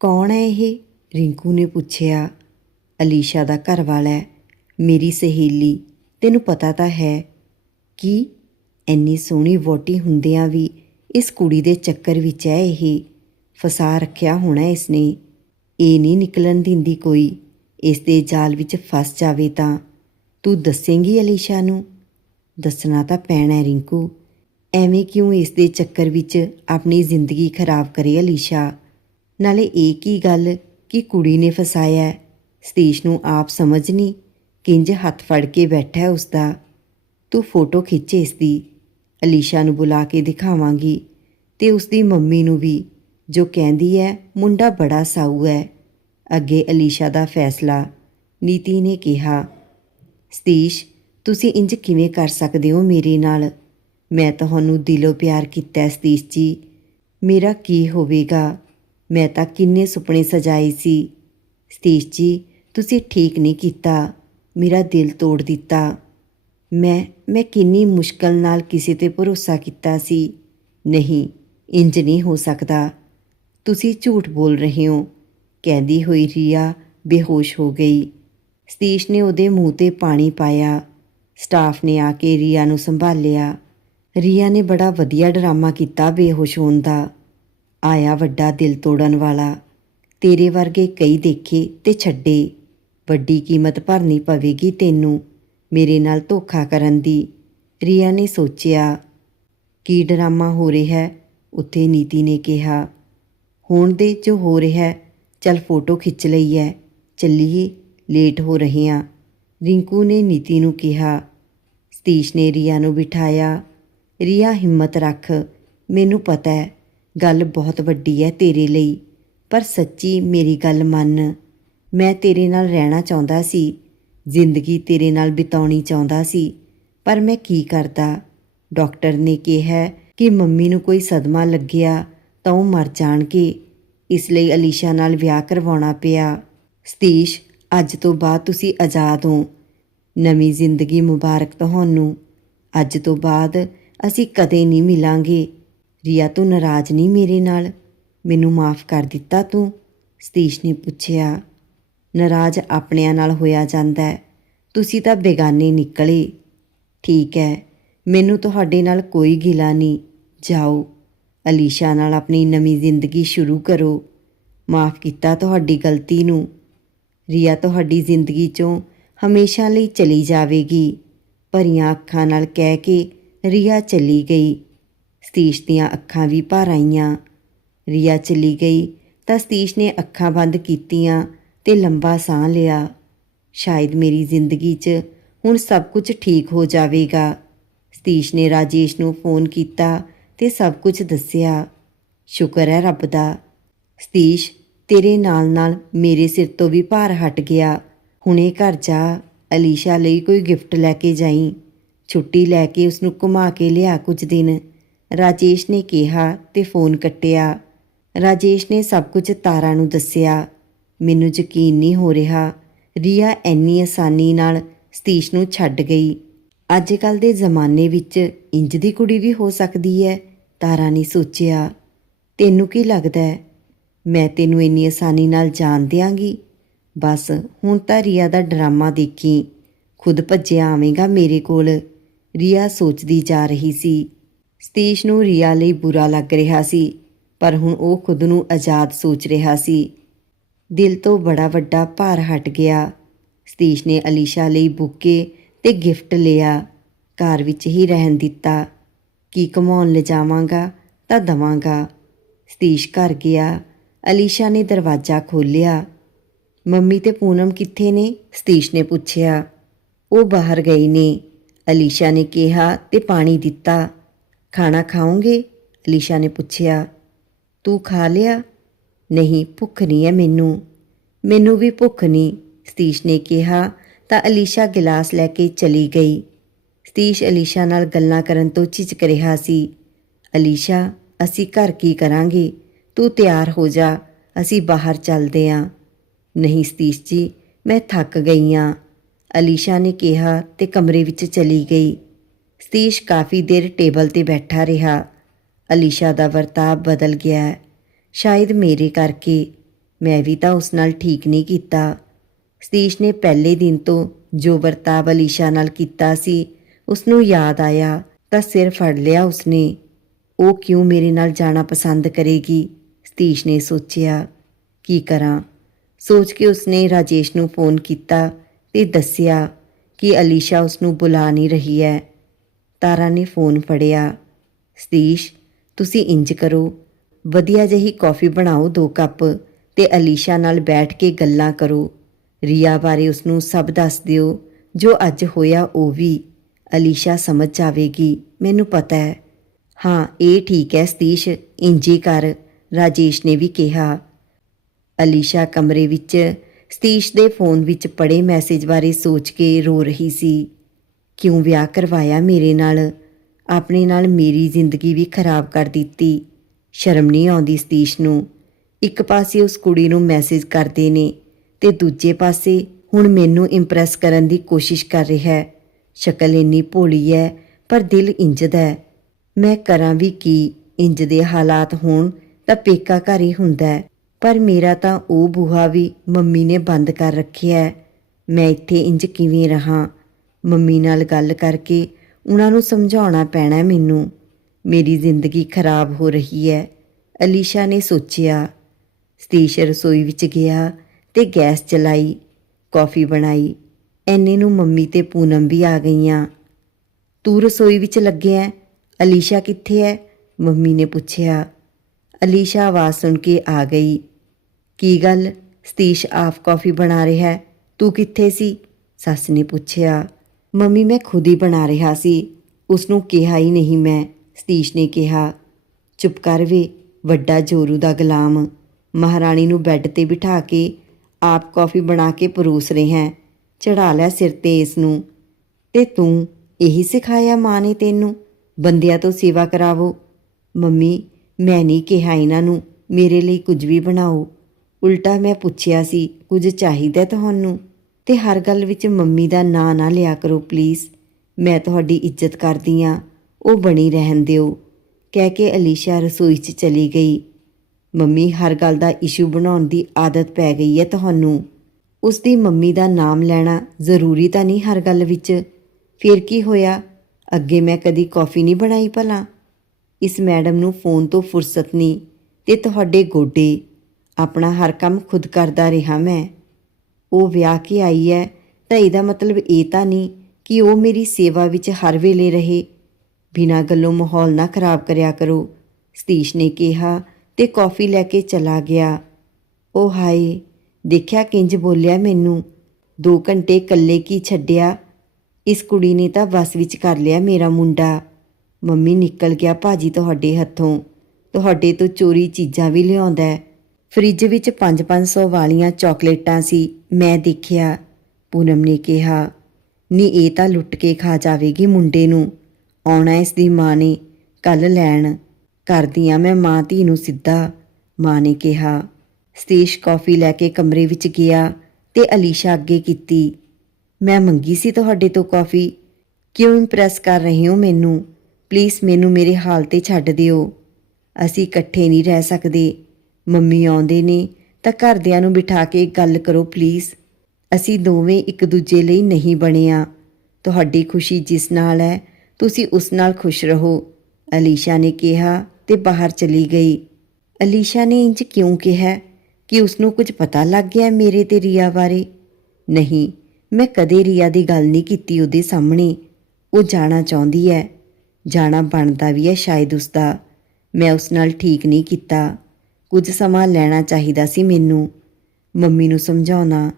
ਕੌਣ ਹੈ ਇਹ? ਰਿੰਕੂ ਨੇ ਪੁੱਛਿਆ। ਅਲੀਸ਼ਾ ਦਾ ਘਰ ਵਾਲਾ ਹੈ। ਮੇਰੀ ਸਹੇਲੀ। ਤੈਨੂੰ ਪਤਾ ਤਾਂ ਹੈ। ਕਿ? ਇੰਨੀ ਸੋਹਣੀ ਵੋਟੀ ਹੁੰਦਿਆਂ ਵੀ ਇਸ ਕੁੜੀ ਦੇ ਚੱਕਰ ਵਿੱਚ ਹੈ ਇਹ। ਫਸਾ ਰੱਖਿਆ ਹੋਣਾ ਇਸਨੇ। ਇਹ ਨਹੀਂ ਨਿਕਲਣ ਦਿੰਦੀ ਕੋਈ। ਇਸ ਦੇ ਜਾਲ ਵਿੱਚ ਫਸ ਜਾਵੇ ਤਾਂ। ਤੂੰ ਦੱਸੇਂਗੀ ਅਲੀਸ਼ਾ ਨੂੰ? ਦੱਸਣਾ ਤਾਂ ਪੈਣਾ ਰਿੰਕੂ। ਐਵੇਂ ਕਿਉਂ ਇਸ ਦੇ ਚੱਕਰ ਵਿੱਚ ਆਪਣੀ ਜ਼ਿੰਦਗੀ ਖਰਾਬ ਕਰੇ ਅਲੀਸ਼ਾ? ਨਾਲੇ ਇਹ ਕੀ ਗੱਲ ਕਿ ਕੁੜੀ ਨੇ ਫਸਾਇਆ ਸਤੀਸ਼ ਨੂੰ ਆਪ ਸਮਝ ਨਹੀਂ, ਕਿੰਜ ਹੱਥ ਫੜ ਕੇ ਬੈਠਾ ਹੈ ਉਸਦਾ। ਤੂੰ ਫੋਟੋ ਖਿੱਚੇ ਇਸ ਦੀ ਅਲੀਸ਼ਾ ਨੂੰ ਬੁਲਾ ਕੇ ਦਿਖਾਵਾਂਗੀ। ਤੇ ਉਸਦੀ ਮੰਮੀ ਨੂੰ ਵੀ, ਜੋ ਕਹਿੰਦੀ ਹੈ, ਮੁੰਡਾ ਬੜਾ ਸਾਊ ਹੈ। ਅੱਗੇ ਅਲੀਸ਼ਾ ਦਾ ਫੈਸਲਾ, ਨੀਤੀ ਨੇ ਕਿਹਾ। ਸਤੀਸ਼, ਤੁਸੀਂ ਇੰਜ ਕਿਵੇਂ ਕਰ ਸਕਦੇ ਹੋ ਮੇਰੇ ਨਾਲ? ਮੈਂ ਤੁਹਾਨੂੰ ਦਿਲੋਂ ਪਿਆਰ ਕੀਤਾ ਸਤੀਸ਼ ਜੀ। ਮੇਰਾ ਕੀ ਹੋਵੇਗਾ? ਮੈਂ ਤਾਂ ਕਿੰਨੇ ਸੁਪਨੇ ਸਜਾਏ ਸੀ। ਸਤੀਸ਼ ਜੀ, ਤੁਸੀਂ ਠੀਕ ਨਹੀਂ ਕੀਤਾ। ਮੇਰਾ ਦਿਲ ਤੋੜ ਦਿੱਤਾ। ਮੈਂ ਮੈਂ ਕਿੰਨੀ ਮੁਸ਼ਕਲ ਨਾਲ ਕਿਸੇ ਤੇ ਭਰੋਸਾ ਕੀਤਾ ਸੀ। ਨਹੀਂ, ਇੰਜ ਨਹੀਂ ਹੋ ਸਕਦਾ। ਤੁਸੀਂ ਝੂਠ ਬੋਲ ਰਹੇ ਹੋ, ਕਹਿੰਦੀ ਹੋਈ ਰੀਆ ਬੇਹੋਸ਼ ਹੋ ਗਈ। ਸਤੀਸ਼ ਨੇ ਉਹਦੇ ਮੂੰਹ ਤੇ ਪਾਣੀ ਪਾਇਆ। ਸਟਾਫ ਨੇ ਆ ਕੇ ਰੀਆ ਨੂੰ ਸੰਭਾਲਿਆ। ਰੀਆ ਨੇ ਬੜਾ ਵਧੀਆ ਡਰਾਮਾ ਕੀਤਾ ਬੇਹੋਸ਼ ਹੋਣ ਦਾ। ਆਇਆ ਵੱਡਾ ਦਿਲ ਤੋੜਨ ਵਾਲਾ। ਤੇਰੇ ਵਰਗੇ ਕਈ ਦੇਖੇ ਤੇ ਛੱਡੇ। ਵੱਡੀ ਕੀਮਤ ਭਰਨੀ ਪਵੇਗੀ ਤੈਨੂੰ, ਮੇਰੇ ਨਾਲ ਧੋਖਾ ਕਰਨ ਦੀ। ਰੀਆ ਨੇ ਸੋਚਿਆ, ਕੀ ਡਰਾਮਾ ਹੋ ਰਿਹਾ ਹੈ? ਉੱਥੇ ਨੀਤੀ ਨੇ ਕਿਹਾ, ਹੁਣ ਦੇ ਜੋ ਹੋ ਰਿਹਾ ਹੈ। ਚਲ ਫੋਟੋ ਖਿੱਚ ਲਈ ਹੈ ਚੱਲੀਏ, ਲੇਟ ਹੋ ਰਹੇ ਹਾਂ ਰਿੰਕੂ ਨੇ ਨੀਤੀ ਨੂੰ ਕਿਹਾ। ਸਤੀਸ਼ ਨੇ ਰੀਆ ਨੂੰ ਬਿਠਾਇਆ। ਰੀਆ, ਹਿੰਮਤ ਰੱਖ। ਮੈਨੂੰ ਪਤਾ ਹੈ ਗੱਲ ਬਹੁਤ ਵੱਡੀ ਹੈ ਤੇਰੇ ਲਈ। ਪਰ ਸੱਚੀ ਮੇਰੀ ਗੱਲ ਮੰਨ। ਮੈਂ ਤੇਰੇ ਨਾਲ ਰਹਿਣਾ ਚਾਹੁੰਦਾ ਸੀ। ਜ਼ਿੰਦਗੀ ਤੇਰੇ ਨਾਲ ਬਿਤਾਉਣੀ ਚਾਹੁੰਦਾ ਸੀ। ਪਰ ਮੈਂ ਕੀ ਕਰਦਾ? ਡਾਕਟਰ ਨੇ ਕਿਹਾ ਕਿ ਮੰਮੀ ਨੂੰ ਕੋਈ ਸਦਮਾ ਲੱਗਿਆ ਤਾਂ ਉਹ ਮਰ ਜਾਣਗੇ। ਇਸ ਲਈ ਅਲੀਸ਼ਾ ਨਾਲ ਵਿਆਹ ਕਰਵਾਉਣਾ ਪਿਆ। ਸਤੀਸ਼, ਅੱਜ ਤੋਂ ਬਾਅਦ ਤੁਸੀਂ ਆਜ਼ਾਦ ਹੋ। ਨਵੀਂ ਜ਼ਿੰਦਗੀ ਮੁਬਾਰਕ ਤੁਹਾਨੂੰ। ਅੱਜ ਤੋਂ ਬਾਅਦ ਅਸੀਂ ਕਦੇ ਨਹੀਂ ਮਿਲਾਂਗੇ। ਰੀਆ ਤੂੰ ਨਾਰਾਜ਼ ਨਹੀਂ ਮੇਰੇ ਨਾਲ। ਮੈਨੂੰ ਮਾਫ ਕਰ ਦਿੱਤਾ ਤੂੰ, ਸਤੀਸ਼ ਨੇ ਪੁੱਛਿਆ। ਨਾਰਾਜ਼ ਆਪਣਿਆਂ ਨਾਲ ਹੋਇਆ ਜਾਂਦਾ ਹੈ। ਤੁਸੀਂ ਤਾਂ ਬੇਗਾਨੇ ਨਿਕਲੇ। ਠੀਕ ਹੈ, ਮੈਨੂੰ ਤੁਹਾਡੇ ਨਾਲ ਕੋਈ ਗਿਲਾ ਨਹੀਂ। ਜਾਓ, ਅਲੀਸ਼ਾ ਨਾਲ ਆਪਣੀ ਨਵੀਂ ਜ਼ਿੰਦਗੀ ਸ਼ੁਰੂ ਕਰੋ। ਮਾਫ ਕੀਤਾ ਤੁਹਾਡੀ ਗਲਤੀ ਨੂੰ। ਰੀਆ ਤੁਹਾਡੀ ਜ਼ਿੰਦਗੀ ਚੋਂ ਹਮੇਸ਼ਾ ਲਈ ਚਲੀ ਜਾਵੇਗੀ। ਭਰੀਆਂ ਅੱਖਾਂ ਨਾਲ ਕਹਿ ਕੇ ਰੀਆ ਚਲੀ ਗਈ। ਸਤੀਸ਼ ਦੀਆਂ ਅੱਖਾਂ ਵੀ ਭਰ ਆਈਆਂ। ਰੀਆ ਚਲੀ ਗਈ ਤਾਂ ਸਤੀਸ਼ ਨੇ ਅੱਖਾਂ ਬੰਦ ਕੀਤੀਆਂ ਤੇ ਲੰਬਾ ਸਾਹ ਲਿਆ। ਸ਼ਾਇਦ ਮੇਰੀ ਜ਼ਿੰਦਗੀ 'ਚ ਹੁਣ ਸਭ ਕੁਝ ਠੀਕ ਹੋ ਜਾਵੇਗਾ। ਸਤੀਸ਼ ਨੇ ਰਾਜੇਸ਼ ਨੂੰ ਫੋਨ ਕੀਤਾ ਤੇ ਸਭ ਕੁਝ ਦੱਸਿਆ। ਸ਼ੁਕਰ ਹੈ ਰੱਬ ਦਾ। ਸਤੀਸ਼, ਤੇਰੇ ਨਾਲ-ਨਾਲ ਮੇਰੇ ਸਿਰ ਤੋਂ ਵੀ ਭਾਰ ਹਟ ਗਿਆ। ਹੁਣੇ ਘਰ ਜਾ। ਅਲੀਸ਼ਾ ਲਈ ਕੋਈ ਗਿਫਟ ਲੈ ਕੇ ਜਾਈ। ਛੁੱਟੀ ਲੈ ਕੇ ਉਸ ਨੂੰ ਘੁਮਾ ਕੇ ਲਿਆ ਕੁਝ ਦਿਨ। ਰਾਜੇਸ਼ ਨੇ ਕਿਹਾ ਤੇ ਫੋਨ ਕੱਟਿਆ। ਰਾਜੇਸ਼ ਨੇ ਸਭ ਕੁਝ ਤਾਰਾ ਨੂੰ ਦੱਸਿਆ। ਮੈਨੂੰ ਯਕੀਨ ਨਹੀਂ ਹੋ ਰਿਹਾ। ਰੀਆ ਇੰਨੀ ਆਸਾਨੀ ਨਾਲ ਸਤੀਸ਼ ਨੂੰ ਛੱਡ ਗਈ। ਅੱਜ ਕੱਲ ਦੇ ਜ਼ਮਾਨੇ ਵਿੱਚ ਇੰਜ ਦੀ ਕੁੜੀ ਵੀ ਹੋ ਸਕਦੀ ਹੈ ਤਾਰਾ ਨੇ ਸੋਚਿਆ। ਤੈਨੂੰ ਕੀ ਲੱਗਦਾ ਹੈ ਮੈਂ ਤੈਨੂੰ ਇੰਨੀ ਆਸਾਨੀ ਨਾਲ ਜਾਣ ਦਿਆਂਗੀ? ਬਸ, ਹੁਣ ਤਾਂ ਰੀਆ ਦਾ ਡਰਾਮਾ ਦੇਖੀ। ਖੁਦ ਭੱਜਿਆ ਆਵੇਂਗਾ ਮੇਰੇ ਕੋਲ। ਰੀਆ ਸੋਚਦੀ ਜਾ ਰਹੀ ਸੀ। ਸਤੀਸ਼ ਨੂੰ ਰੀਆ ਲਈ ਬੁਰਾ ਲੱਗ ਰਿਹਾ ਸੀ, ਪਰ ਹੁਣ ਉਹ ਖੁਦ ਨੂੰ ਆਜ਼ਾਦ ਸੋਚ ਰਿਹਾ ਸੀ। ਦਿਲ ਤੋਂ ਬੜਾ ਵੱਡਾ ਭਾਰ ਹਟ ਗਿਆ। ਸਤੀਸ਼ ਨੇ ਅਲੀਸ਼ਾ ਲਈ ਬੁੱਕੇ ਤੇ ਗਿਫਟ ਲਿਆ। ਘਰ ਵਿੱਚ ਹੀ ਰਹਿਣ ਦਿੱਤਾ। ਕੀ ਕਮਾਉਣ ਲਿਜਾਵਾਂਗਾ ਤਾਂ ਦਵਾਂਗਾ। ਸਤੀਸ਼ ਘਰ ਗਿਆ। ਅਲੀਸ਼ਾ ਨੇ ਦਰਵਾਜ਼ਾ ਖੋਲ੍ਹਿਆ। ਮੰਮੀ ਤੇ ਪੂਨਮ ਕਿੱਥੇ ਨੇ? ਸਤੀਸ਼ ਨੇ ਪੁੱਛਿਆ। ਉਹ ਬਾਹਰ ਗਈ ਨੇ। ਅਲੀਸ਼ਾ ਨੇ ਕਿਹਾ ਤੇ ਪਾਣੀ ਦਿੱਤਾ। ਖਾਣਾ ਖਾਓਗੇ ਅਲੀਸ਼ਾ ਨੇ ਪੁੱਛਿਆ, ਤੂੰ ਖਾ ਲਿਆ? ਨਹੀਂ, ਭੁੱਖ ਨਹੀਂ ਹੈ ਮੈਨੂੰ। ਮੈਨੂੰ ਵੀ ਭੁੱਖ ਨਹੀਂ। ਸਤੀਸ਼ ਨੇ ਕਿਹਾ, ਤਾਂ ਅਲੀਸ਼ਾ ਗਿਲਾਸ ਲੈ ਕੇ ਚਲੀ ਗਈ। ਸਤੀਸ਼ ਅਲੀਸ਼ਾ ਨਾਲ ਗੱਲਾਂ ਕਰਨ ਤੋਂ ਝਿਜਕ ਰਿਹਾ ਸੀ। ਅਲੀਸ਼ਾ, ਅਸੀਂ ਘਰ ਕੀ ਕਰਾਂਗੇ? ਤੂੰ ਤਿਆਰ ਹੋ ਜਾ, ਅਸੀਂ ਬਾਹਰ ਚੱਲਦੇ ਆਂ। ਨਹੀਂ ਸਤੀਸ਼ ਜੀ, ਮੈਂ ਥੱਕ ਗਈ ਆਂ। ਅਲੀਸ਼ਾ ਨੇ ਕਿਹਾ ਤੇ ਕਮਰੇ ਵਿੱਚ ਚਲੀ ਗਈ। ਸਤੀਸ਼ ਕਾਫੀ ਦੇਰ ਟੇਬਲ ਤੇ ਬੈਠਾ ਰਿਹਾ। ਅਲੀਸ਼ਾ ਦਾ ਵਰਤਾਵ ਬਦਲ ਗਿਆ। ਸ਼ਾਇਦ ਮੇਰੇ ਕਰਕੇ, ਮੈਂ ਵੀ ਤਾਂ ਉਸ ਨਾਲ ਠੀਕ ਨਹੀਂ ਕੀਤਾ। ਸਤੀਸ਼ ਨੇ ਪਹਿਲੇ ਦਿਨ ਤੋਂ ਜੋ ਵਰਤਾਵ ਅਲੀਸ਼ਾ ਨਾਲ ਕੀਤਾ ਸੀ ਉਸ ਨੂੰ ਯਾਦ ਆਇਆ ਤਾਂ ਸਿਰ ਫੜ ਲਿਆ ਉਸਨੇ। ਉਹ ਕਿਉਂ ਮੇਰੇ ਨਾਲ ਜਾਣਾ ਪਸੰਦ ਕਰੇਗੀ? ਸਤੀਸ਼ ਨੇ ਸੋਚਿਆ। ਕੀ ਕਰਾਂ? ਸੋਚ ਕੇ ਉਸਨੇ ਰਾਜੇਸ਼ ਨੂੰ ਫੋਨ ਕੀਤਾ ਤੇ ਦੱਸਿਆ ਕਿ ਅਲੀਸ਼ਾ ਉਸ ਨੂੰ ਬੁਲਾ ਨਹੀਂ ਰਹੀ ਹੈ। ਤਾਰਾ ਨੇ ਫੋਨ ਫੜਿਆ। ਸਤੀਸ਼ ਤੁਸੀਂ ਇੰਜ ਕਰੋ। ਵਧੀਆ ਜਿਹੀ ਕੌਫੀ ਬਣਾਓ ਦੋ ਕੱਪ ਤੇ ਅਲੀਸ਼ਾ ਨਾਲ ਬੈਠ ਕੇ ਗੱਲਾਂ ਕਰੋ। ਰੀਆ ਬਾਰੇ ਉਸ ਨੂੰ ਸਭ ਦੱਸ ਦਿਓ। ਜੋ ਅੱਜ ਹੋਇਆ ਉਹ ਵੀ। ਅਲੀਸ਼ਾ ਸਮਝ ਜਾਵੇਗੀ। ਮੈਨੂੰ ਪਤਾ ਹੈ। ਹਾਂ, ਇਹ ਠੀਕ ਹੈ ਸਤੀਸ਼ ਇੰਜੀ ਕਰ, ਰਾਜੇਸ਼ ਨੇ ਵੀ ਕਿਹਾ। ਅਲੀਸ਼ਾ ਕਮਰੇ ਵਿੱਚ ਸਤੀਸ਼ ਦੇ ਫੋਨ ਵਿੱਚ ਪੜੇ ਮੈਸੇਜ ਬਾਰੇ ਸੋਚ ਕੇ ਰੋ ਰਹੀ ਸੀ। ਕਿਉਂ ਵਿਆਹ ਕਰਵਾਇਆ ਮੇਰੇ ਨਾਲ? ਆਪਣੇ ਨਾਲ ਮੇਰੀ ਜ਼ਿੰਦਗੀ ਵੀ ਖਰਾਬ ਕਰ ਦਿੱਤੀ। ਸ਼ਰਮ ਨਹੀਂ ਆਉਂਦੀ ਸਤੀਸ਼ ਨੂੰ। ਇੱਕ ਪਾਸੇ ਉਸ ਕੁੜੀ ਨੂੰ ਮੈਸੇਜ ਕਰਦੇ ਨੇ ਤੇ ਦੂਜੇ ਪਾਸੇ ਹੁਣ ਮੈਨੂੰ ਇੰਪ੍ਰੈਸ ਕਰਨ ਦੀ ਕੋਸ਼ਿਸ਼ ਕਰ ਰਿਹਾ ਹੈ। ਸ਼ਕਲ ਇੰਨੀ ਭੋਲੀ ਹੈ, ਪਰ ਦਿਲ ਇੰਜਦਾ ਹੈ। ਮੈਂ ਕਰਾਂ ਵੀ ਕੀ? ਇੰਜ ਦੇ ਹਾਲਾਤ ਹੋਣ ਤਾਂ ਪੇਕਾ ਘਰ ਹੀ ਹੁੰਦਾ ਪਰ ਮੇਰਾ ਤਾਂ ਉਹ ਬੂਹਾ ਵੀ ਮੰਮੀ ਨੇ ਬੰਦ ਕਰ ਰੱਖਿਆ ਮੈਂ ਇੱਥੇ ਇੰਜ ਕਿਵੇਂ ਰਹਾ? ਮੰਮੀ ਨਾਲ ਗੱਲ ਕਰਕੇ ਉਹਨਾਂ ਨੂੰ ਸਮਝਾਉਣਾ ਪੈਣਾ ਮੈਨੂੰ। ਮੇਰੀ ਜ਼ਿੰਦਗੀ ਖਰਾਬ ਹੋ ਰਹੀ ਹੈ, ਅਲੀਸ਼ਾ ਨੇ ਸੋਚਿਆ। ਸਤੀਸ਼ ਰਸੋਈ ਵਿੱਚ ਗਿਆ ਤੇ ਗੈਸ ਚਲਾਈ, ਕੌਫੀ ਬਣਾਈ। ਐਨੇ ਨੂੰ ਮੰਮੀ ਤੇ ਪੂਨਮ ਵੀ ਆ ਗਈਆਂ। ਤੂੰ ਰਸੋਈ ਵਿੱਚ ਲੱਗਿਆ ਅਲੀਸ਼ਾ ਕਿੱਥੇ ਹੈ? ਮੰਮੀ ਨੇ ਪੁੱਛਿਆ। ਅਲੀਸ਼ਾ ਆਵਾਜ਼ ਸੁਣ ਕੇ ਆ ਗਈ। ਕੀ ਗੱਲ? ਸਤੀਸ਼ ਆਫ ਕਾਫੀ ਬਣਾ ਰਿਹਾ ਤੂੰ ਕਿੱਥੇ ਸੀ? ਸੱਸ ਨੇ ਪੁੱਛਿਆ। ਮੰਮੀ ਮੈਂ ਖੁਦ ਹੀ ਬਣਾ ਰਿਹਾ ਸੀ। ਉਸ ਨੂੰ ਕਿਹਾ ਹੀ ਨਹੀਂ ਮੈਂ। ਸਤੀਸ਼ ਨੇ ਕਿਹਾ, ਚੁੱਪ ਕਰ ਵੇ, ਵੱਡਾ ਜੋਰੂ ਦਾ ਗੁਲਾਮ। ਮਹਾਰਾਣੀ ਨੂੰ ਬੈੱਡ ਤੇ ਬਿਠਾ ਕੇ ਆਪ ਕਾਫੀ ਬਣਾ ਕੇ ਪਰੋਸ ਰਿਹਾ ਹੈ। ਚੜਾ ਲੈ ਸਿਰ ਤੇ ਇਸ ਨੂੰ ਤੇ ਤੂੰ ਇਹੀ ਸਿਖਾਇਆ ਮਾਂ ਨੇ ਤੈਨੂੰ? ਬੰਦਿਆਂ ਤੋਂ ਸੇਵਾ ਕਰਾਵੋ। ਮੰਮੀ, ਮੈਂ ਨਹੀਂ ਕਿਹਾ ਇਹਨਾਂ ਨੂੰ, ਮੇਰੇ ਲਈ ਕੁਝ ਵੀ ਬਣਾਓ। ਉਲਟਾ ਮੈਂ ਪੁੱਛਿਆ ਸੀ, ਕੁਝ ਚਾਹੀਦਾ ਤੁਹਾਨੂੰ? ਤੇ ਹਰ ਗੱਲ ਵਿੱਚ ਮੰਮੀ ਦਾ ਨਾਂ ਨਾ ਲਿਆ ਕਰੋ ਪਲੀਜ਼ ਮੈਂ ਤੁਹਾਡੀ ਇੱਜ਼ਤ ਕਰਦੀ ਆ। ਉਹ ਬਣੀ ਰਹਿਣ ਦਿਓ। ਕਹਿ ਕੇ ਅਲੀਸ਼ਾ ਰਸੋਈ 'ਚ ਚਲੀ ਗਈ। ਮੰਮੀ, ਹਰ ਗੱਲ ਦਾ ਇਸ਼ੂ ਬਣਾਉਣ ਦੀ ਆਦਤ ਪੈ ਗਈ ਹੈ ਤੁਹਾਨੂੰ। ਉਸ ਦੀ ਮੰਮੀ ਦਾ ਨਾਮ ਲੈਣਾ ਜ਼ਰੂਰੀ ਤਾਂ ਨਹੀਂ ਹਰ ਗੱਲ ਵਿੱਚ। ਫਿਰ ਕੀ ਹੋਇਆ? ਅੱਗੇ ਮੈਂ ਕਦੀ ਕਾਫੀ ਨਹੀਂ ਬਣਾਈ ਭਲਾ। ਇਸ ਮੈਡਮ ਨੂੰ ਫੋਨ ਤੋਂ ਫੁਰਸਤ ਨਹੀਂ ਤੇ ਤੁਹਾਡੇ ਗੋਡੇ। ਆਪਣਾ ਹਰ ਕੰਮ ਖੁਦ ਕਰਦਾ ਰਿਹਾ ਮੈਂ। ਉਹ ਵਿਆਹ ਕੇ ਆਈ ਹੈ। ਤਾਂ ਇਹਦਾ ਮਤਲਬ ਇਹ ਤਾਂ ਨਹੀਂ ਕਿ ਉਹ ਮੇਰੀ ਸੇਵਾ ਵਿੱਚ ਹਰ ਵੇਲੇ ਰਹੇ। ਬਿਨਾਂ ਗੱਲੋਂ ਮਾਹੌਲ ਨਾ ਖਰਾਬ ਕਰਿਆ ਕਰੋ, ਸਤੀਸ਼ ਨੇ ਕਿਹਾ ਤੇ ਕੌਫੀ ਲੈ ਕੇ ਚਲਾ ਗਿਆ। ਉਹ ਹਾਏ, ਦੇਖਿਆ ਕਿੰਜ ਬੋਲਿਆ ਮੈਨੂੰ 2 ਘੰਟੇ ਇਕੱਲੇ ਕੀ ਛੱਡਿਆ? ਇਸ ਕੁੜੀ ਨੇ ਤਾਂ ਵਸ ਵਿੱਚ ਕਰ ਲਿਆ ਮੇਰਾ ਮੁੰਡਾ। ਮੰਮੀ ਨਿਕਲ ਗਿਆ ਭਾਜੀ ਤੁਹਾਡੇ ਹੱਥੋਂ, ਤੁਹਾਡੇ ਤੋਂ ਚੋਰੀ ਚੀਜ਼ਾਂ ਵੀ ਲਿਆਉਂਦਾ ਫ੍ਰਿਜ ਵਿੱਚ 5-500 ਵਾਲੀਆਂ ਚਾਕਲੇਟਾਂ ਸੀ। ਮੈਂ ਦੇਖਿਆ, ਪੂਨਮ ਨੇ ਕਿਹਾ, ਨੀ, ਇਹ ਤਾਂ ਲੁੱਟ ਕੇ ਖਾ ਜਾਵੇਗੀ ਮੁੰਡੇ ਨੂੰ। ਆਉਣਾ ਇਸ ਦੀ ਮਾਂ ਨੇ ਕੱਲ ਲੈਣ। ਕਰਦੀਆਂ ਮੈਂ ਮਾਂ ਧੀ ਨੂੰ ਸਿੱਧਾ। ਮਾਂ ਨੇ ਕਿਹਾ। ਸਤੀਸ਼ ਕਾਫੀ ਲੈ ਕੇ ਕਮਰੇ ਵਿੱਚ ਗਿਆ ਤੇ ਅਲੀਸ਼ਾ ਅੱਗੇ ਕੀਤੀ। ਮੈਂ ਮੰਗੀ ਸੀ ਤੁਹਾਡੇ ਤੋਂ ਕਾਫੀ। ਕਿਉਂ ਇੰਪ੍ਰੈਸ ਕਰ ਰਹੇ ਹੋ ਮੈਨੂੰ? ਪਲੀਜ਼ ਮੈਨੂੰ ਮੇਰੇ ਹਾਲ ਤੇ ਛੱਡ ਦਿਓ। ਅਸੀਂ ਇਕੱਠੇ ਨਹੀਂ ਰਹਿ ਸਕਦੇ। ਮੰਮੀ ਆਉਂਦੇ ਨੇ, ਤਾਂ ਘਰਦਿਆਂ ਨੂੰ ਬਿਠਾ ਕੇ ਗੱਲ ਕਰੋ ਪਲੀਜ਼ ਅਸੀਂ ਦੋਵੇਂ ਇੱਕ ਦੂਜੇ ਲਈ ਨਹੀਂ ਬਣਿਆ। ਤੁਹਾਡੀ ਖੁਸ਼ੀ ਜਿਸ ਨਾਲ ਹੈ, ਤੁਸੀਂ ਉਸ ਨਾਲ ਖੁਸ਼ ਰਹੋ। ਅਲੀਸ਼ਾ ਨੇ ਕਿਹਾ ਤੇ ਬਾਹਰ ਚਲੀ ਗਈ। ਅਲੀਸ਼ਾ ਨੇ ਇੰਜ ਕਿਉਂ ਕਿਹਾ? ਕਿ ਉਸ ਨੂੰ ਕੁਝ ਪਤਾ ਲੱਗ ਗਿਆ ਮੇਰੇ ਤੇ ਰੀਆ ਬਾਰੇ? ਨਹੀਂ, ਮੈਂ ਕਦੇ ਰੀਆ ਦੀ ਗੱਲ ਨਹੀਂ ਕੀਤੀ ਉਹਦੇ ਸਾਹਮਣੇ। ਉਹ ਜਾਣਾ ਚਾਹੁੰਦੀ ਹੈ। ਜਾਣਾ ਬਣਦਾ ਵੀ ਹੈ ਸ਼ਾਇਦ ਉਸ ਦਾ ਮੈਂ ਉਸ ਨਾਲ ਠੀਕ ਨਹੀਂ ਕੀਤਾ। ਕੁਝ ਸਮਾਂ ਲੈਣਾ ਚਾਹੀਦਾ ਸੀ ਮੈਨੂੰ। ਮੰਮੀ ਨੂੰ ਸਮਝਾਉਣਾ,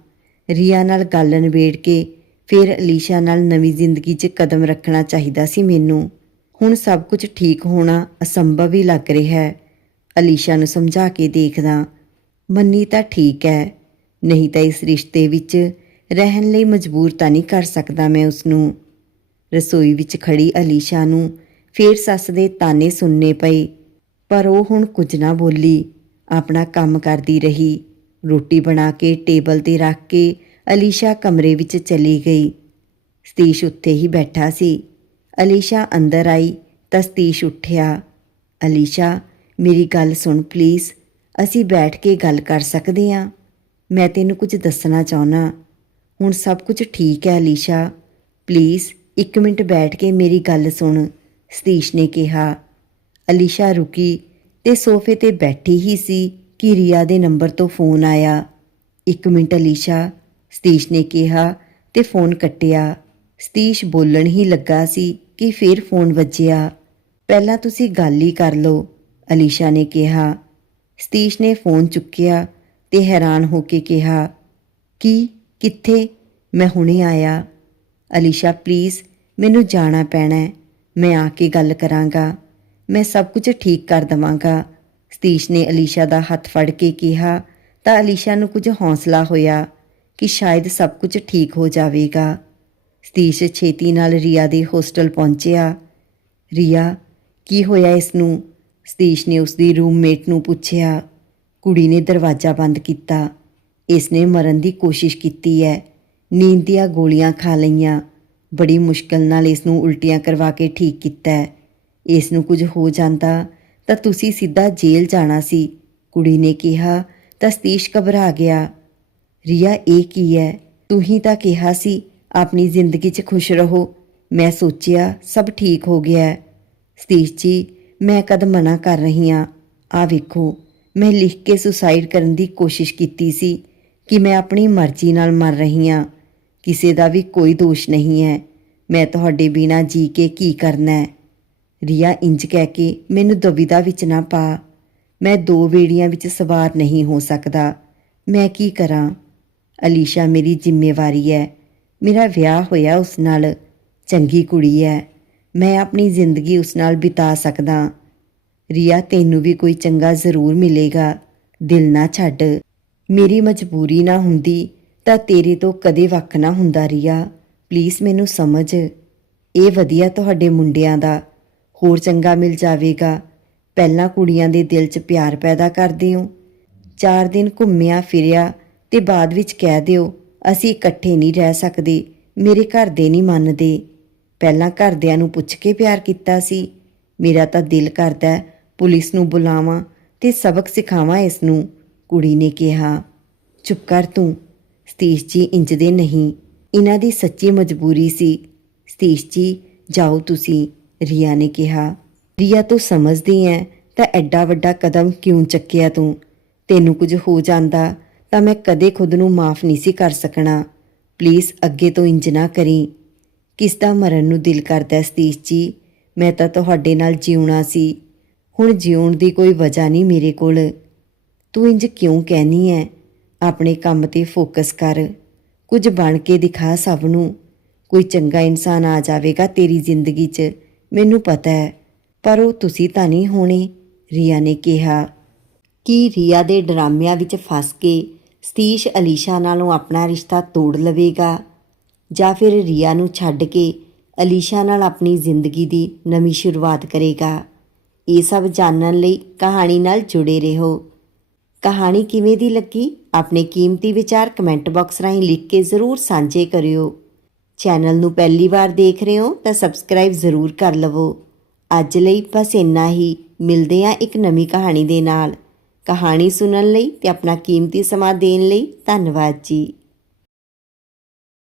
ਰੀਆ ਨਾਲ ਗੱਲ ਨਿਬੇੜ ਕੇ ਫਿਰ ਅਲੀਸ਼ਾ ਨਾਲ ਨਵੀਂ ਜ਼ਿੰਦਗੀ 'ਚ ਕਦਮ ਰੱਖਣਾ ਚਾਹੀਦਾ ਸੀ ਮੈਨੂੰ। ਹੁਣ ਸਭ ਕੁਝ ਠੀਕ ਹੋਣਾ ਅਸੰਭਵ ਹੀ ਲੱਗ ਰਿਹਾ ਹੈ। ਅਲੀਸ਼ਾ ਨੂੰ ਸਮਝਾ ਕੇ ਦੇਖਦਾ, ਮੰਨੀ ਤਾਂ ਠੀਕ ਹੈ, ਨਹੀਂ ਤਾਂ ਇਸ ਰਿਸ਼ਤੇ ਵਿੱਚ ਰਹਿਣ ਲਈ ਮਜਬੂਰ ਤਾਂ ਨਹੀਂ ਕਰ ਸਕਦਾ ਮੈਂ ਉਸ ਨੂੰ ਰਸੋਈ ਵਿੱਚ ਖੜੀ ਅਲੀਸ਼ਾ ਨੂੰ ਫੇਰ ਸੱਸ ਦੇ ਤਾਨੇ ਸੁਣਨੇ ਪਏ, ਪਰ ਉਹ ਹੁਣ ਕੁਝ ਨਾ ਬੋਲੀ। ਆਪਣਾ ਕੰਮ ਕਰਦੀ ਰਹੀ। ਰੋਟੀ ਬਣਾ ਕੇ ਟੇਬਲ ਤੇ ਰੱਖ ਕੇ ਅਲੀਸ਼ਾ ਕਮਰੇ ਵਿੱਚ ਚਲੀ ਗਈ। ਸਤੀਸ਼ ਉੱਥੇ ਹੀ ਬੈਠਾ ਸੀ। ਅਲੀਸ਼ਾ ਅੰਦਰ ਆਈ ਤਾਂ ਸਤੀਸ਼ ਉੱਠਿਆ। ਅਲੀਸ਼ਾ, ਮੇਰੀ ਗੱਲ ਸੁਣ ਪਲੀਜ਼, ਅਸੀਂ ਬੈਠ ਕੇ ਗੱਲ ਕਰ ਸਕਦੇ ਹਾਂ। ਮੈਂ ਤੈਨੂੰ ਕੁਝ ਦੱਸਣਾ ਚਾਹੁੰਦਾ ਹੁਣ ਸਭ ਕੁਝ ਠੀਕ ਹੈ ਅਲੀਸ਼ਾ। ਪਲੀਜ਼, ਇੱਕ ਮਿੰਟ ਬੈਠ ਕੇ ਮੇਰੀ ਗੱਲ ਸੁਣ, ਸਤੀਸ਼ ਨੇ ਕਿਹਾ। ਅਲੀਸ਼ਾ ਰੁਕੀ। ਤੇ ਸੋਫੇ ਤੇ ਬੈਠੀ ਹੀ ਸੀ ਕਿ ਰੀਆ ਦੇ ਨੰਬਰ ਤੋਂ ਫੋਨ ਆਇਆ। ਇੱਕ ਮਿੰਟ ਅਲੀਸ਼ਾ, ਸਤੀਸ਼ ਨੇ ਕਿਹਾ ਤੇ ਫੋਨ ਕੱਟਿਆ। ਸਤੀਸ਼ ਬੋਲਣ ਹੀ ਲੱਗਾ ਸੀ ਕਿ ਫਿਰ ਫੋਨ ਵੱਜਿਆ। ਪਹਿਲਾਂ ਤੁਸੀਂ ਗੱਲ ਹੀ ਕਰ ਲਓ, ਅਲੀਸ਼ਾ ਨੇ ਕਿਹਾ। ਸਤੀਸ਼ ਨੇ ਫੋਨ ਚੁੱਕਿਆ ਤੇ ਹੈਰਾਨ ਹੋ ਕੇ ਕਿਹਾ, ਕੀ, ਕਿੱਥੇ? ਮੈਂ ਹੁਣੇ ਆਇਆ। ਅਲੀਸ਼ਾ, ਪਲੀਜ਼, ਮੈਨੂੰ ਜਾਣਾ ਪੈਣਾ ਮੈਂ ਆ ਕੇ ਗੱਲ ਕਰਾਂਗਾ। ਮੈਂ ਸਭ ਕੁਝ ਠੀਕ ਕਰ ਦਵਾਂਗਾ। ਸਤੀਸ਼ ਨੇ ਅਲੀਸ਼ਾ ਦਾ ਹੱਥ ਫੜ ਕੇ ਕਿਹਾ, ਤਾਂ ਅਲੀਸ਼ਾ ਨੂੰ ਕੁਝ ਹੌਸਲਾ ਹੋਇਆ ਕਿ ਸ਼ਾਇਦ ਸਭ ਕੁਝ ਠੀਕ ਹੋ ਜਾਵੇਗਾ। ਸਤੀਸ਼ ਛੇਤੀ ਨਾਲ ਰੀਆ ਦੇ ਹੋਸਟਲ ਪਹੁੰਚਿਆ। ਰੀਆ, ਕੀ ਹੋਇਆ ਇਸ ਨੂੰ? ਸਤੀਸ਼ ਨੇ ਉਸ ਦੀ ਰੂਮਮੇਟ ਨੂੰ ਪੁੱਛਿਆ। ਕੁੜੀ ਨੇ ਦਰਵਾਜ਼ਾ ਬੰਦ ਕੀਤਾ। ਇਸ ਨੇ ਮਰਨ ਦੀ ਕੋਸ਼ਿਸ਼ ਕੀਤੀ ਹੈ। ਨੀਂਦ ਦੀਆਂ ਗੋਲੀਆਂ ਖਾ ਲਈਆਂ। ਬੜੀ ਮੁਸ਼ਕਲ ਨਾਲ ਇਸ ਨੂੰ ਉਲਟੀਆਂ ਕਰਵਾ ਕੇ ਠੀਕ ਕੀਤਾ ਹੈ। ਇਸ ਨੂੰ ਕੁਝ ਹੋ ਜਾਂਦਾ ਤਾਂ ਤੁਸੀਂ ਸਿੱਧਾ ਜੇਲ੍ਹ ਜਾਣਾ ਸੀ। ਕੁੜੀ ਨੇ ਕਿਹਾ ਤਾਂ ਸਤੀਸ਼ ਘਬਰਾ ਗਿਆ। ਰੀਆ, ਇਹ ਕੀ ਹੈ? ਤੂੰ ਹੀ ਤਾਂ ਕਿਹਾ ਸੀ, ਆਪਣੀ ਜ਼ਿੰਦਗੀ 'ਚ ਖੁਸ਼ ਰਹੋ। ਮੈਂ ਸੋਚਿਆ, ਸਭ ਠੀਕ ਹੋ ਗਿਆ ਸਤੀਸ਼ ਜੀ, ਮੈਂ ਕਦ ਮਨਾ ਕਰ ਰਹੀ ਹਾਂ? ਆ ਵੇਖੋ, ਮੈਂ ਲਿਖ ਕੇ ਸੁਸਾਈਡ ਕਰਨ ਦੀ ਕੋਸ਼ਿਸ਼ ਕੀਤੀ ਸੀ ਕਿ ਮੈਂ ਆਪਣੀ ਮਰਜ਼ੀ ਨਾਲ ਮਰ ਰਹੀ ਹਾਂ। ਕਿਸੇ ਦਾ ਵੀ ਕੋਈ ਦੋਸ਼ ਨਹੀਂ ਹੈ। ਮੈਂ ਤੁਹਾਡੇ ਬਿਨਾ ਜੀ ਕੇ ਕੀ ਕਰਨਾ ਹੈ? ਰੀਆ ਇੰਜ ਕਹਿ ਕੇ, ਮੈਨੂੰ ਦੁਵਿਧਾ ਵਿੱਚ ਨਾ ਪਾ। ਮੈਂ ਦੋ ਵੇੜੀਆਂ ਵਿੱਚ ਸਵਾਰ ਨਹੀਂ ਹੋ ਸਕਦਾ। ਮੈਂ ਕੀ ਕਰਾਂ? ਅਲੀਸ਼ਾ ਮੇਰੀ ਜ਼ਿੰਮੇਵਾਰੀ ਹੈ ਮੇਰਾ ਵਿਆਹ ਹੋਇਆ ਉਸ ਨਾਲ। ਚੰਗੀ ਕੁੜੀ ਹੈ ਮੈਂ ਆਪਣੀ ਜ਼ਿੰਦਗੀ ਉਸ ਨਾਲ ਬਿਤਾ ਸਕਦਾ। ਰੀਆ, ਤੈਨੂੰ ਵੀ ਕੋਈ ਚੰਗਾ ਜ਼ਰੂਰ ਮਿਲੇਗਾ। ਦਿਲ ਨਾ ਛੱਡ। ਮੇਰੀ ਮਜਬੂਰੀ ਨਾ ਹੁੰਦੀ ਤਾਂ ਤੇਰੇ ਤੋਂ ਕਦੇ ਵੱਖ ਨਾ ਹੁੰਦਾ, ਰੀਆ। ਪਲੀਜ਼ ਮੈਨੂੰ ਸਮਝ। ਇਹ ਵਧੀਆ ਤੁਹਾਡੇ ਮੁੰਡਿਆਂ ਦਾ। ਹੋਰ ਚੰਗਾ ਮਿਲ ਜਾਵੇਗਾ। ਪਹਿਲਾਂ ਕੁੜੀਆਂ ਦੇ ਦਿਲ 'ਚ ਪਿਆਰ ਪੈਦਾ ਕਰਦੇ ਹੋ। ਚਾਰ ਦਿਨ ਘੁੰਮਿਆ ਫਿਰਿਆ ਤੇ ਬਾਅਦ ਵਿੱਚ ਕਹਿ ਦਿਓ, ਅਸੀਂ ਇਕੱਠੇ ਨਹੀਂ ਰਹਿ ਸਕਦੇ, ਮੇਰੇ ਘਰ ਦੇ ਨਹੀਂ ਮੰਨਦੇ। ਪਹਿਲਾਂ ਘਰਦਿਆਂ ਨੂੰ ਪੁੱਛ ਕੇ ਪਿਆਰ ਕੀਤਾ ਸੀ। ਮੇਰਾ ਤਾਂ ਦਿਲ ਕਰਦਾ ਪੁਲਿਸ ਨੂੰ ਬੁਲਾਵਾਂ ਤੇ ਸਬਕ ਸਿਖਾਵਾਂ ਇਸ ਨੂੰ, ਕੁੜੀ ਨੇ ਕਿਹਾ। ਚੁੱਪ ਕਰ ਤੂੰ, ਸਤੀਸ਼ ਜੀ ਇੰਜਦੇ ਨਹੀਂ। ਇਹਨਾਂ ਦੀ ਸੱਚੀ ਮਜਬੂਰੀ ਸੀ। ਸਤੀਸ਼ ਜੀ, ਜਾਓ ਤੁਸੀਂ। ਰੀਆ ਨੇ ਕਿਹਾ, ਰੀਆ, ਤੂੰ ਸਮਝਦੀ ਐ? ਤਾਂ ਐਡਾ ਵੱਡਾ ਕਦਮ ਕਿਉਂ ਚੱਕਿਆ ਤੂੰ? ਤੈਨੂੰ ਕੁਝ ਹੋ ਜਾਂਦਾ, ਤਾਂ ਮੈਂ ਕਦੇ ਖੁਦ ਨੂੰ ਮਾਫ ਨਹੀਂ ਸੀ ਕਰ ਸਕਣਾ। ਪਲੀਜ਼, ਅੱਗੇ ਤੋਂ ਇੰਜ ਨਾ ਕਰੀ। ਕਿਸ ਦਾ ਮਰਨ ਨੂੰ ਦਿਲ ਕਰਦਾ ਸਤੀਸ਼ ਜੀ? ਮੈਂ ਤਾਂ ਤੁਹਾਡੇ ਨਾਲ ਜਿਉਣਾ ਸੀ। ਹੁਣ ਜਿਉਣ ਦੀ ਕੋਈ ਵਜ੍ਹਾ ਨਹੀਂ ਮੇਰੇ ਕੋਲ। ਤੂੰ ਇੰਜ ਕਿਉਂ ਕਹਿਨੀ ਐ? ਆਪਣੇ ਕੰਮ ਤੇ ਫੋਕਸ ਕਰ। ਕੁਝ ਬਣ ਕੇ ਦਿਖਾ ਸਭ ਨੂੰ। ਕੋਈ ਚੰਗਾ ਇਨਸਾਨ ਆ ਜਾਵੇਗਾ ਤੇਰੀ ਜ਼ਿੰਦਗੀ 'ਚ। ਮੈਨੂੰ ਪਤਾ ਹੈ, ਪਰ ਉਹ ਤੁਸੀਂ ਤਾਂ ਨਹੀਂ ਹੋਣੇ, ਰੀਆ ਨੇ ਕਿਹਾ। ਕਿ ਰੀਆ ਦੇ ਡਰਾਮਿਆਂ ਵਿੱਚ ਫਸ ਕੇ ਸਤੀਸ਼ ਅਲੀਸ਼ਾ ਨਾਲੋਂ ਆਪਣਾ ਰਿਸ਼ਤਾ ਤੋੜ ਲਵੇਗਾ? ਜਾਂ ਫਿਰ ਰੀਆ ਨੂੰ ਛੱਡ ਕੇ ਅਲੀਸ਼ਾ ਨਾਲ ਆਪਣੀ ਜ਼ਿੰਦਗੀ ਦੀ ਨਵੀਂ ਸ਼ੁਰੂਆਤ ਕਰੇਗਾ? ਇਹ ਸਭ ਜਾਣਨ ਲਈ ਕਹਾਣੀ ਨਾਲ ਜੁੜੇ ਰਹੋ। ਕਹਾਣੀ ਕਿਵੇਂ ਦੀ ਲੱਗੀ? ਆਪਣੇ ਕੀਮਤੀ ਵਿਚਾਰ ਕਮੈਂਟ ਬਾਕਸ ਰਾਹੀਂ ਲਿਖ ਕੇ ਜ਼ਰੂਰ ਸਾਂਝੇ ਕਰਿਓ। ਚੈਨਲ ਨੂੰ ਪਹਿਲੀ ਵਾਰ ਦੇਖ ਰਹੇ ਹੋ ਤਾਂ ਸਬਸਕ੍ਰਾਈਬ ਜ਼ਰੂਰ ਕਰ ਲਵੋ। ਅੱਜ ਲਈ ਬਸ ਇੰਨਾ ਹੀ। ਮਿਲਦੇ ਹਾਂ ਇੱਕ ਨਵੀਂ ਕਹਾਣੀ ਦੇ ਨਾਲ। ਕਹਾਣੀ ਸੁਣਨ ਲਈ ਤੇ ਆਪਣਾ ਕੀਮਤੀ ਸਮਾਂ ਦੇਣ ਲਈ ਧੰਨਵਾਦ ਜੀ।